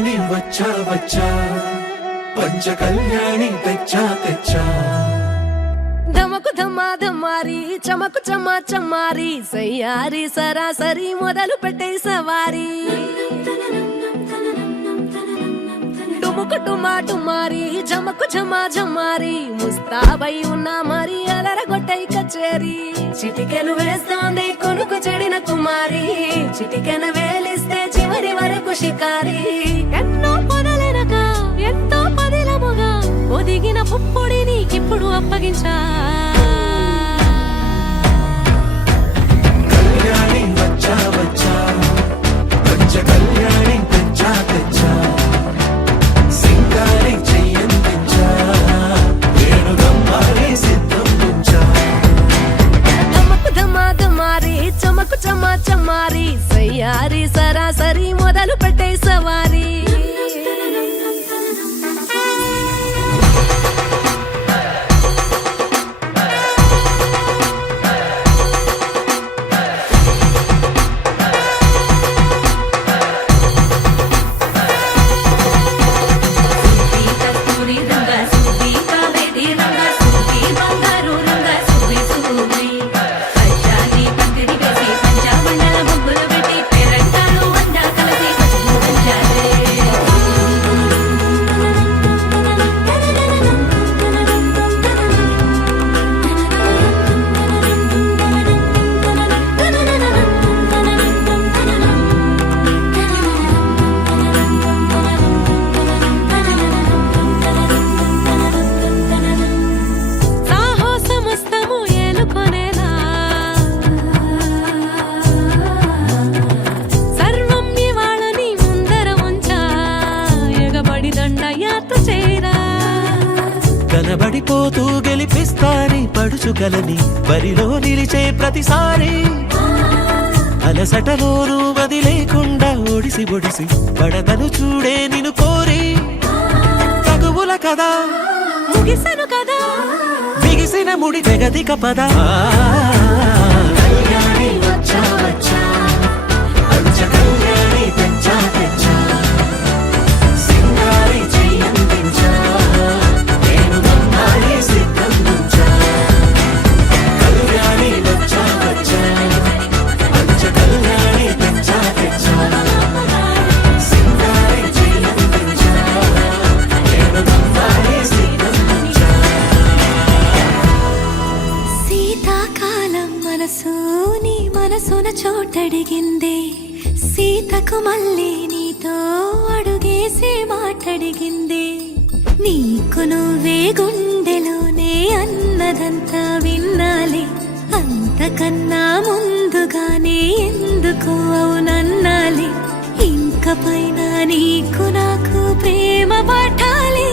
కళ్యాణి వచ్చా వచ్చా పంచ కళ్యాణి తెచ్చా తెచ్చా ధమకు ధమ్మా ధమ్మారి చమకు చమ్మా చమ్మారి సయ్యారి సరాసరి మొదలు పెట్టే సవారి టుముకు టుమా టుమారి జమకు జమా జమ్మారి ముస్తాబై ఉన్నా మరి అలరగొట్టై కచేరి చిటికెను వేస్తోంది కొనుకు చెడిన కుమారి చిటికెన వేలిస్తే చివరి వరకు షికారి ఎన్నో పొదలెనక ఎంతో పదిలముగా ఒదిగిన పుప్పొడి నీకిప్పుడు అప్పగించా కళ్యాణి వచ్చా వచ్చా పంచ కళ్యాణి తెచ్చా తెచ్చా సింగారి చెయ్యందించా వేణుగమ్మారి సిద్ధం ఉంచా ధమకు ధమా ధమారి చమకు చమా చమ్మారి సయ్యారి సరాసరి మొదలు పెట్టే సవారి కనబడిపోతూ గెలిపిస్తాని పడుచుగలని బరిలో నిలిచే ప్రతిసారి అలసటలోనూ వదిలేకుండా ఒడిసి ఒడిసి పడతను చూడే నిన్ను కోరి తగువుల కదా ముగిసను కదా బిగిసిన ముడి తెగదిక పద కళ్యాణి వచ్చా వచ్చా పంచ కళ్యాణి తెచ్చా తెచ్చా సింగారి చెయ్యందించా వేణుగమ్మారి సిద్ధం ఉంచా కళ్యాణి వచ్చా వచ్చా పంచ కళ్యాణి తెచ్చా తెచ్చా సింగారి చెయ్యందించా వేణుగమ్మారి సిద్ధం ఉంచా శీతాకాలం మనసు నీ మనసున చోటడిగిందే సీతకు మళ్ళీ నీతో అడుగేసి మాటడిగిందే నీకు నువ్వే గుండెలోనే అన్నదంతా విన్నాలి అంతకన్నా ముందుగానే ఎందుకు అవునన్నాలి ఇంక పైన నీకు నాకు ప్రేమ పట్టాలి